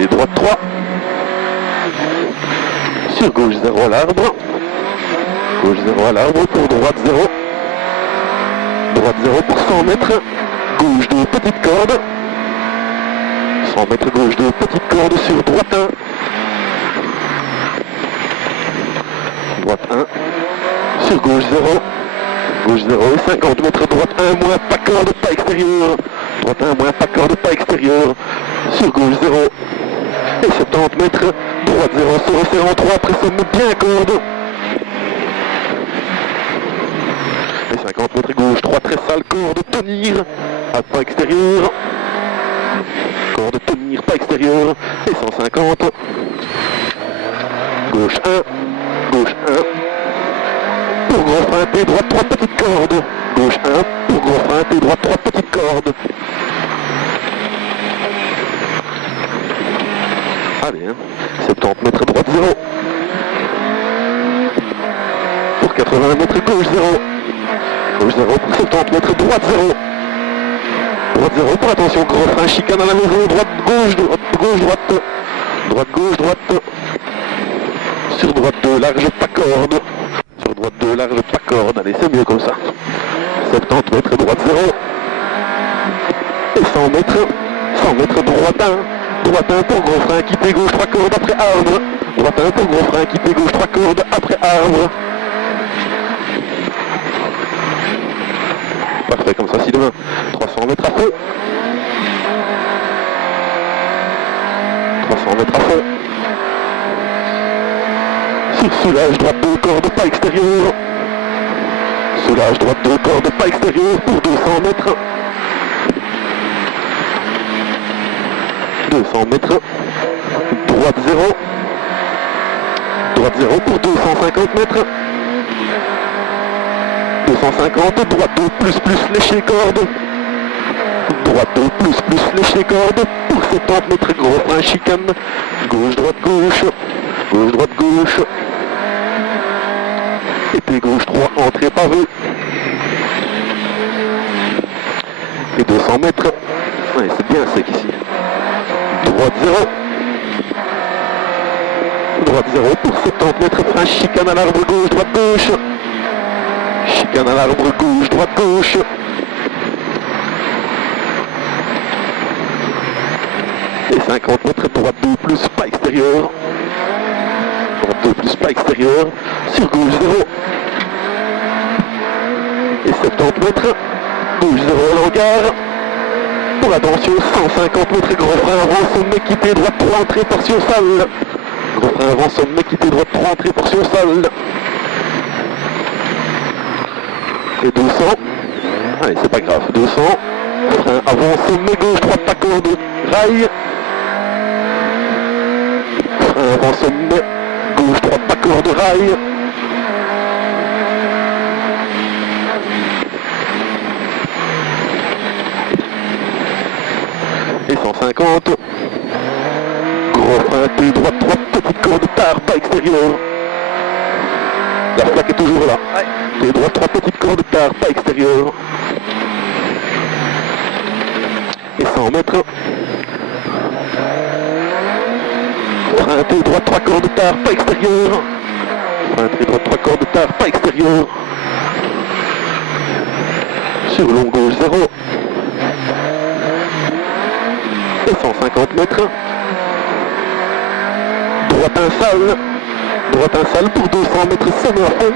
Et droite 3. Sur gauche 0 à l'arbre. Gauche 0 à l'arbre pour droite 0. Droite 0 pour 100 mètres. Gauche 2, petite corde. 100 mètres gauche 2, petite corde sur droite 1. Droite 1. Sur gauche 0. Gauche 0 et 50 mètres. Droite 1 moins, pas corde, pas extérieur. Droite 1 moins, pas corde, pas extérieur. Sur gauche 0. Et 70 mètres. Droite 0 se resserre en 3. Après sommet bien corde. Et 50 mètres gauche 3 très sale. Corde tenir. À pas extérieur. Corde tenir, pas extérieur. Et 150. Gauche 1. Gauche 1. Pour gros frein, T droite 3 petites cordes. Gauche 1. Pour gros frein, T droite 3 petites cordes. Allez, hein. 70 mètres droite 0. Pour 80 mètres gauche 0. Gauche 0 pour 70 mètres droite 0. Droite 0 pour attention, gros frein, chicane à la maison, droite gauche, droite gauche, droite. Droite gauche, droite. Sur droite 2, large, pas corde. Sur droite 2, large, pas corde. Allez, c'est mieux comme ça. 70 mètres droite 0. Et 100 mètres. 100 mètres droite 1. Droite 1 pour gros frein, équipé gauche 3 cordes après arbre. Droite 1 pour gros frein, équipé gauche 3 cordes après arbre. Parfait, comme ça, si demain. 300 mètres à fond. 300 mètres à fond. Sur soulage, droite 2 cordes, pas extérieur. Soulage, droite 2 cordes, pas extérieur pour 200 mètres. 200 mètres. Droite 0. Droite 0 pour 250 mètres. 250, droite 2 plus lécher corde. Droite 2 plus lécher corde pour 70 mètres gros frein chicane. Gauche, droite, gauche. Gauche, droite, gauche. Et puis gauche 3, entrée pavée. Et 200 mètres. Ouais, c'est bien sec ici. Droite 0. Droite 0 pour 70 mètres frein chicane à l'arbre gauche, droite, gauche. Chicane à l'arbre gauche, droite, gauche. Et 50 mètres, droite 2 plus, pas extérieur. Droite 2 plus, pas extérieur. Sur gauche 0. Et 70 mètres, gauche 0 à l'hangar. Pour attention, 150 mètres, gros frein avant, sommet quitté, droite 3, entrée, portion sale. Gros frein avant, sommet quitté, droite 3, entrée, portion sale. Et 200, allez c'est pas grave, 200, frein avant, sommet gauche, droite, pas corde, rail. Frein avant, sommet, gauche, droite, pas corde, rail. Et 150, gros frein, T droite, droite, petite corde, tard, pas extérieur. La plaque est toujours là. T droite, 3 petites cordes tard, pas extérieur. Et 100 mètres. Frein T droite, 3 cordes tard, pas extérieur. Frein T droite, 3 cordes tard, pas extérieur. Sur long gauche 0. Et 150 mètres. Droite un sale. Droite un sale pour 200 mètres, sommet à fond.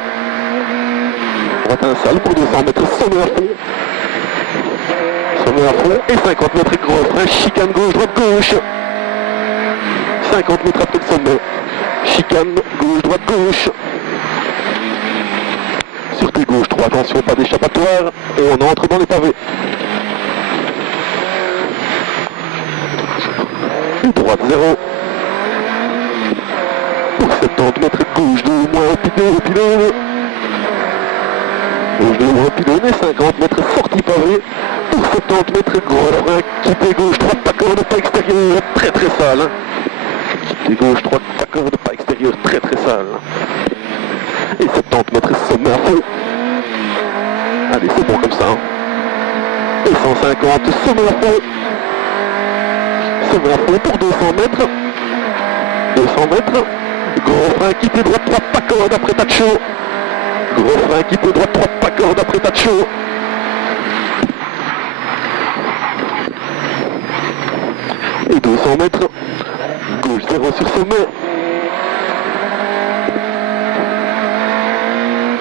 Droite un sale pour 200 mètres, sommet à fond. Sommet à fond. Et 50 mètres gros frein, chicane gauche, droite, gauche. 50 mètres après le sommet. Chicane gauche, droite, gauche. Sur tes gauche 3, attention, pas d'échappatoire. Et on entre dans les pavés. Et droite 0. Pour 70 mètres gauche 2 moins au pylône. Gauche 2 moins au pylône et 50 mètres sortie pavé. Pour 70 mètres gros frein, quitté gauche, droite, pas corde, pas extérieur, très très sale. Hein. Quitté gauche, droite, pas corde, pas extérieur, très très sale. Et 70 mètres sommet à fond. Allez, c'est bon comme ça. Hein. Et 150 sommet à fond. sommet à fond pour 200 mètres. 200 mètres. Gros frein, quitté droite, 3 pas corde après tas de chaud. Gros frein, quitté droite, 3 pas corde après tas de chaud. Et 200 mètres. Gauche 0 sur sommet.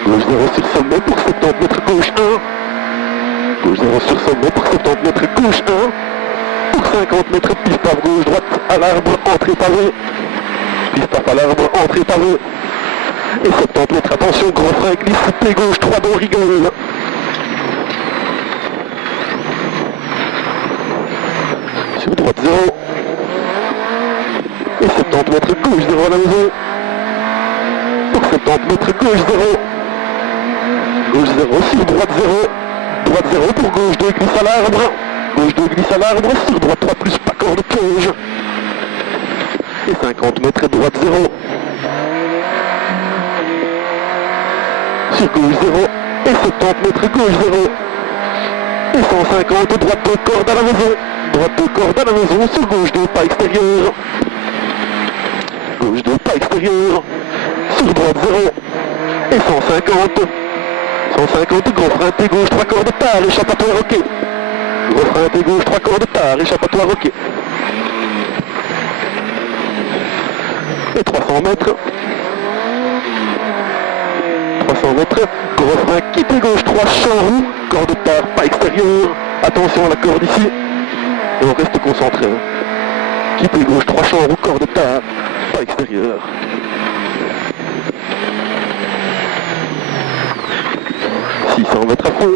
Gauche 0 sur sommet pour 70 mètres, gauche 1. Gauche 0 sur sommet pour 70 mètres, gauche 1. Pour 50 mètres, piste à gauche, droite à l'arbre, entrée pavée. Piste à l'arbre, entrée pavée. Et 70 mètres, attention, gros frein, glisse, pied gauche, 3 dos, rigole. Sur droite 0. Et 70 mètres, gauche 0 à la maison. Pour 70 mètres, gauche 0. Gauche 0 sur droite 0. Droite 0 pour gauche 2 glisse à l'arbre. Gauche 2 glisse à l'arbre. Sur droite 3 plus pas corde piège. Et 50 mètres droite 0. Sur gauche 0. Et 70 mètres gauche 0. Et 150 droite 2 corde à la maison. Droite 2 corde à la maison. Sur gauche 2 pas extérieur. Gauche 2 pas extérieur. Sur droite 0. Et 150. 150, gros frein, T gauche, 3 cordes tard, échappatoire ok. Gros frein, T gauche, 3 cordes tard, échappatoire ok. Et 300 mètres. 300 mètres, gros frein, quitte gauche, 3 champs roux, corde tard, pas extérieur. Attention à la corde ici. Et on reste concentré. Quitte gauche, 3 champs roux, corde tard, pas extérieur. 600 mètres à fond.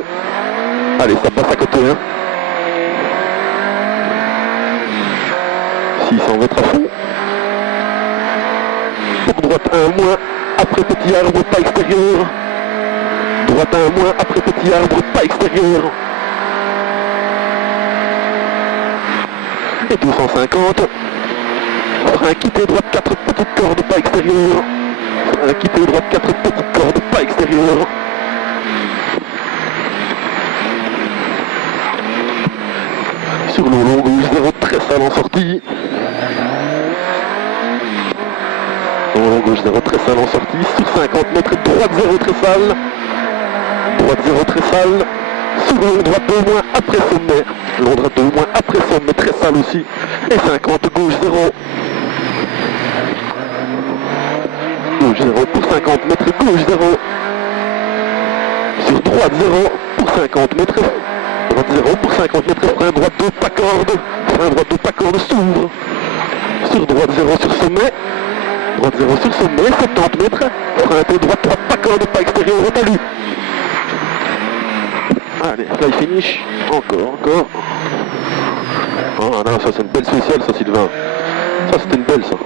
Allez, ça passe à côté. Hein. 600 mètres à fond. Pour droite 1 moins, après petit arbre, pas extérieur. Droite 1 moins, après petit arbre, pas extérieur. Et 250. Frein quitté droite 4 petites cordes, pas extérieur. Frein quitté droite 4 petites cordes, pas extérieur. Sur le long gauche 0, très sale en sortie. Sur le long gauche 0, très sale en sortie. Sur 50 mètres, droite 0, très sale. Droite 0, très sale. Sur long droite 2 moins, après sommet. Long droite 2 moins, après sommet, très sale aussi. Et 50, gauche 0. Gauche 0 pour 50 mètres, gauche 0. Sur droite 0 pour 50 mètres. Droite 0 pour 50 mètres, frein droite 2, pas corde. Frein droite 2, pas corde, s'ouvre. Sur droite 0 sur sommet. Droite 0 sur sommet, 70 mètres. Frein T droite 3, pas corde, pas extérieur, au talus. Allez, fly finish. Encore. Oh non, ça c'est une belle spéciale ça, Sylvain. Ça c'était une belle ça.